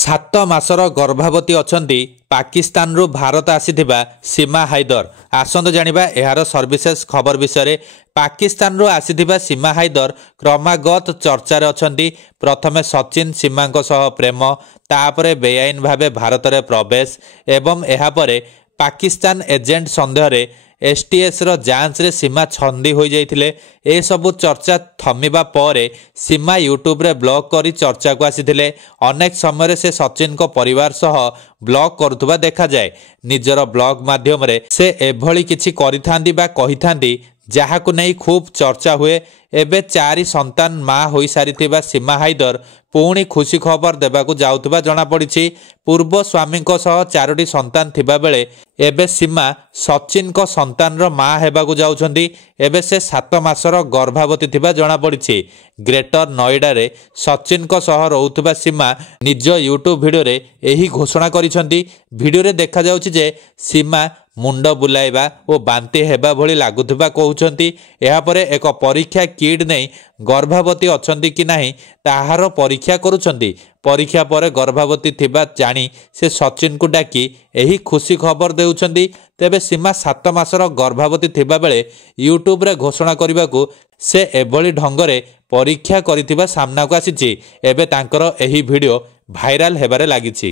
7 ମାସର ଗର୍ଭବତୀ ଅଛନ୍ତି ପାକିସ୍ତାନରୁ ଭାରତ ଆସିଥିବା ସୀମା ହାଇଦର। ଆସନ୍ତୁ ଜାଣିବା ଏହାର ସର୍ଭିସେସ ଖବର ବିଷୟରେ। ପାକିସ୍ତାନରୁ ଆସିଥିବା ସୀମା ହାଇଦର କ୍ରମାଗତ ଚର୍ଚ୍ଚାରେ ଅଛନ୍ତି। ପ୍ରଥମେ ସଚିନ ସୀମାଙ୍କ ସହ ପ୍ରେମ, ତାପରେ ବେଆଇନ ଭାବେ ଭାରତରେ ପ୍ରବେଶ ଏବଂ ଏହାପରେ ପାକିସ୍ତାନ ଏଜେଣ୍ଟ ସନ୍ଦେହରେ STSର ଯାଞ୍ଚରେ ସୀମା ଛନ୍ଦି ହୋଇଯାଇଥିଲେ। ଏସବୁ ଚର୍ଚ୍ଚା ଥମିବା ପରେ ସୀମା ୟୁଟ୍ୟୁବରେ ବ୍ଲଗ କରି ଚର୍ଚ୍ଚାକୁ ଆସିଥିଲେ। ଅନେକ ସମୟରେ ସେ ସଚିନଙ୍କ ପରିବାର ସହ ବ୍ଲଗ କରୁଥିବା ଦେଖାଯାଏ। ନିଜର ବ୍ଲଗ ମାଧ୍ୟମରେ ସେ ଏଭଳି କିଛି କରିଥାନ୍ତି ବା କହିଥାନ୍ତି ଯାହାକୁ ନେଇ ଖୁବ୍ ଚର୍ଚ୍ଚା ହୁଏ। ଏବେ 4 ସନ୍ତାନ ମା ହୋଇସାରିଥିବା ସୀମା ହାଇଦର ପୁଣି ଖୁସି ଖବର ଦେବାକୁ ଯାଉଥିବା ଜଣାପଡ଼ିଛି। ପୂର୍ବ ସ୍ୱାମୀଙ୍କ ସହ 4ଟି ସନ୍ତାନ ଥିବାବେଳେ ଏବେ ସୀମା ସଚିନଙ୍କ ସନ୍ତାନର ମା ହେବାକୁ ଯାଉଛନ୍ତି। ଏବେ ସେ 7 ମାସର ଗର୍ଭବତୀ ଥିବା ଜଣାପଡ଼ିଛି। ଗ୍ରେଟର ନୋଇଡାରେ ସଚିନଙ୍କ ସହ ରହୁଥିବା ସୀମା ନିଜ ୟୁଟ୍ୟୁବ ଭିଡ଼ିଓରେ ଏହି ଘୋଷଣା କରିଛନ୍ତି। ଭିଡ଼ିଓରେ ଦେଖାଯାଉଛି ଯେ ସୀମା ମୁଣ୍ଡ ବୁଲାଇବା ଓ ବାନ୍ତି ହେବା ଭଳି ଲାଗୁଥିବା କହୁଛନ୍ତି। ଏହାପରେ ଏକ ପରୀକ୍ଷା କିଟ୍ ନେଇ ଗର୍ଭବତୀ ଅଛନ୍ତି କି ନାହିଁ ତାହାର ପରୀକ୍ଷା କରୁଛନ୍ତି। ପରୀକ୍ଷା ପରେ ଗର୍ଭବତୀ ଥିବା ଜାଣି ସେ ସଚିନଙ୍କୁ ଡାକି ଏହି ଖୁସି ଖବର ଦେଉଛନ୍ତି। ତେବେ ସୀମା 7 ମାସର ଗର୍ଭବତୀ ଥିବାବେଳେ ୟୁଟ୍ୟୁବରେ ଘୋଷଣା କରିବାକୁ ସେ ଏଭଳି ଢଙ୍ଗରେ ପରୀକ୍ଷା କରିଥିବା ସାମ୍ନାକୁ ଆସିଛି। ଏବେ ତାଙ୍କର ଏହି ଭିଡ଼ିଓ ଭାଇରାଲ ହେବାରେ ଲାଗିଛି।